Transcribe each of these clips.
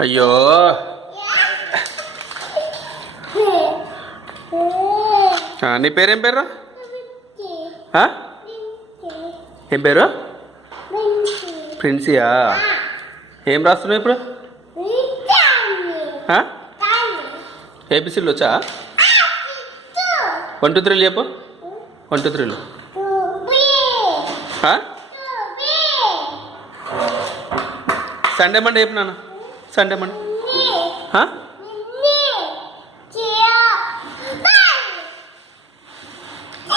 అయ్యో. నీ పేరేం పేరు? ఏం పేరు? ప్రిన్సియా. ఏం రాస్తున్నావు ఇప్పుడు? ఏపీసీలు వచ్చా? వన్ టూ త్రీలు చెప్పు. వన్ టూ త్రీలు. సండే మండే చెప్పు నాన్న. Sunday Monday.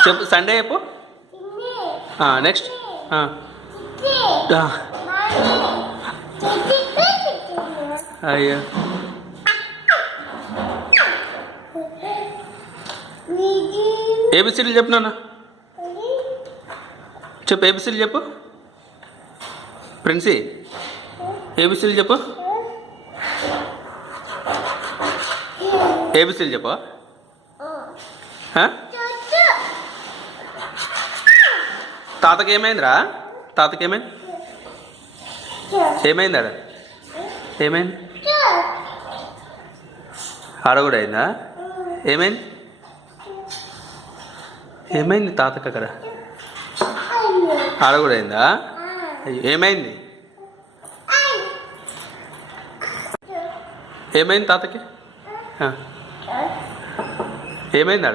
చెప్పు సండే చెప్పు. నెక్స్ట్ అయ్యో. ఏబిసిడీలు చెప్పు నాన్న. చెప్పు ఏబిసిడీలు చెప్పు. ప్రిన్సీ ఏబిసిడీలు చెప్పు. ఏబిసిలు చెప్పు? తాతకి ఏమైందిరా తాతకి ఏమైంది ఏమైంది ఆడ? ఏమైంది? ఆడ కూడా అయిందా ఏమైంది? ఏమైంది తాతకి అక్కడ ఆడ కూడా అయిందా ఏమైంది ఏమైంది తాతకి ఆ. ఏమైంది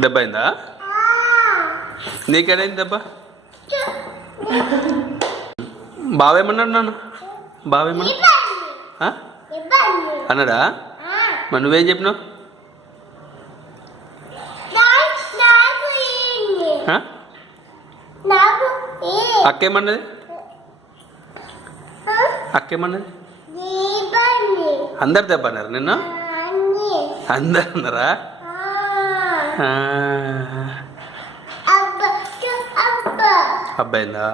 దెబ్బ అయిందా నీకేడైంది దెబ్బ? బావేమన్నాడు నన్ను? బావేమన్నా? అన్నాడా? మరి నువ్వేం చెప్పినావు? అక్కేమన్నది? అక్కేమన్నది? అందరు దెబ్బ అన్నారు నిన్న? అందరు అబ్బ అబ్బాయిందా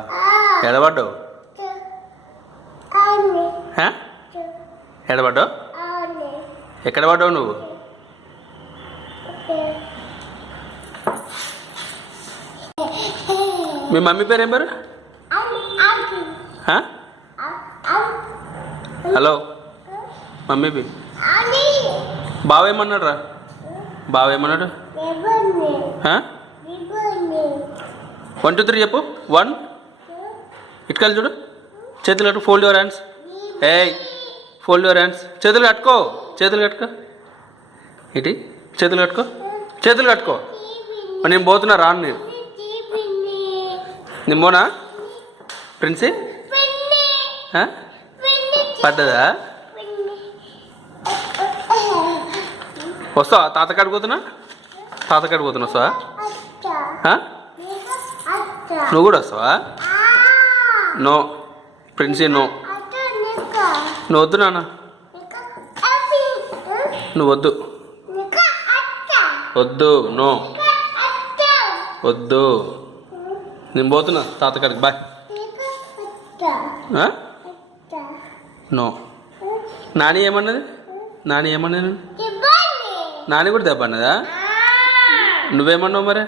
ఎడబడ్డావు? ఎడబడ్డావు? అని ఎక్కడ పడ్డావు నువ్వు? మీ మమ్మీ పేరు ఏం పేరు? హలో? మమ్మీ పి అని బావ ఏమన్నాడు రా బావ ఏమన్నాడు? ఇవ్వండి ఆ? ఇవ్వండి వన్ టూ త్రీ చెప్పు. వన్ ఇటుకలు చూడు. చేతులు కట్టు ఫోల్డ్ యువర్ హ్యాండ్స్ ఏయ్ ఫోల్డ్ యువర్ హ్యాండ్స్ చేతులు కట్టుకో. చేతులు కట్టుకో. ఇటు చేతులు కట్టుకో. చేతులు కట్టుకో. నేను పోతున్నా రాను నేను. పోనా ప్రిన్సీ? పడ్డదా? వస్తావా తాత పోతున్నా? తాత పోతున్నా వస్తావా నువ్వు కూడా వస్తావా? No Princy no. నువ్వు వద్దు నాన్న. నువ్వు వద్దు. వద్దు నో. వద్దు. నేను పోతున్నా తాత కాడికి బాయ్ నో. నాని ఏమన్నది? నాని ఏమన్నది? నాని కూడా దెబ్బ అన్నదా? నువ్వేమన్నావు మరి?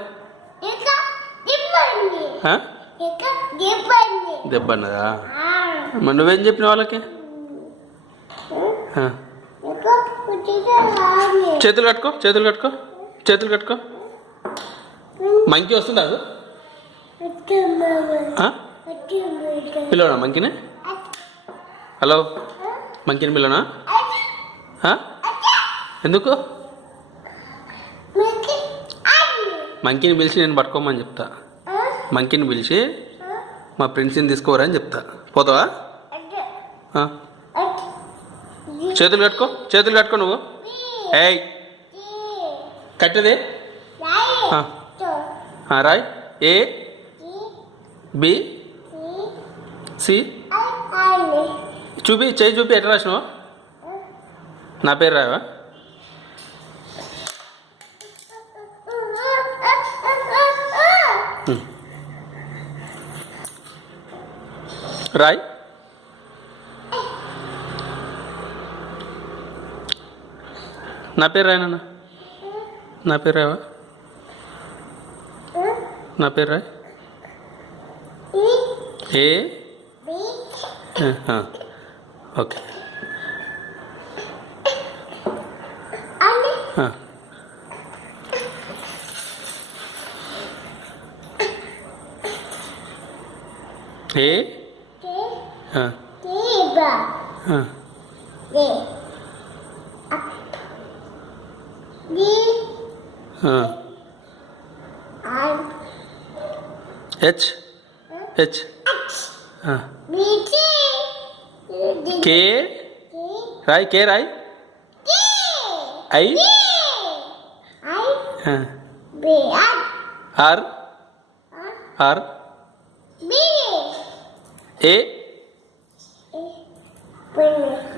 దెబ్బ అన్నదా? మరి నువ్వేం చెప్పినావు వాళ్ళకి? చేతులు కట్టుకో చేతులు కట్టుకో చేతులు కట్టుకో. మంకి వస్తుందా అది? ఆ? పిల్లనా మంకిని? హలో? మంకిని పిల్లనా? ఎందుకు? మంకిని పిలిచి నేను పట్టుకోమని చెప్తా. మంకిని పిలిచి మా ఫ్రెండ్స్ని తీసుకోరా అని చెప్తా. పోతావా. చేతులు కట్టుకో చేతులు కట్టుకో నువ్వు. ఏయ్. కట్టదే. రాయ్. ఏ? బి? సి? చూపి చేయి చూపి ఎట్లా రాసినావు? నా పేరు రాయవా? రాయ్. నా పేరు రాయనన్నా నా పేరు రావా? నా పేరు రాయ్? ఏ? ఓకే. ఏ? हाँ। हाँ। हाँ। एच एच हाँ। के राय के राय। आई हाँ। Are R A 闺女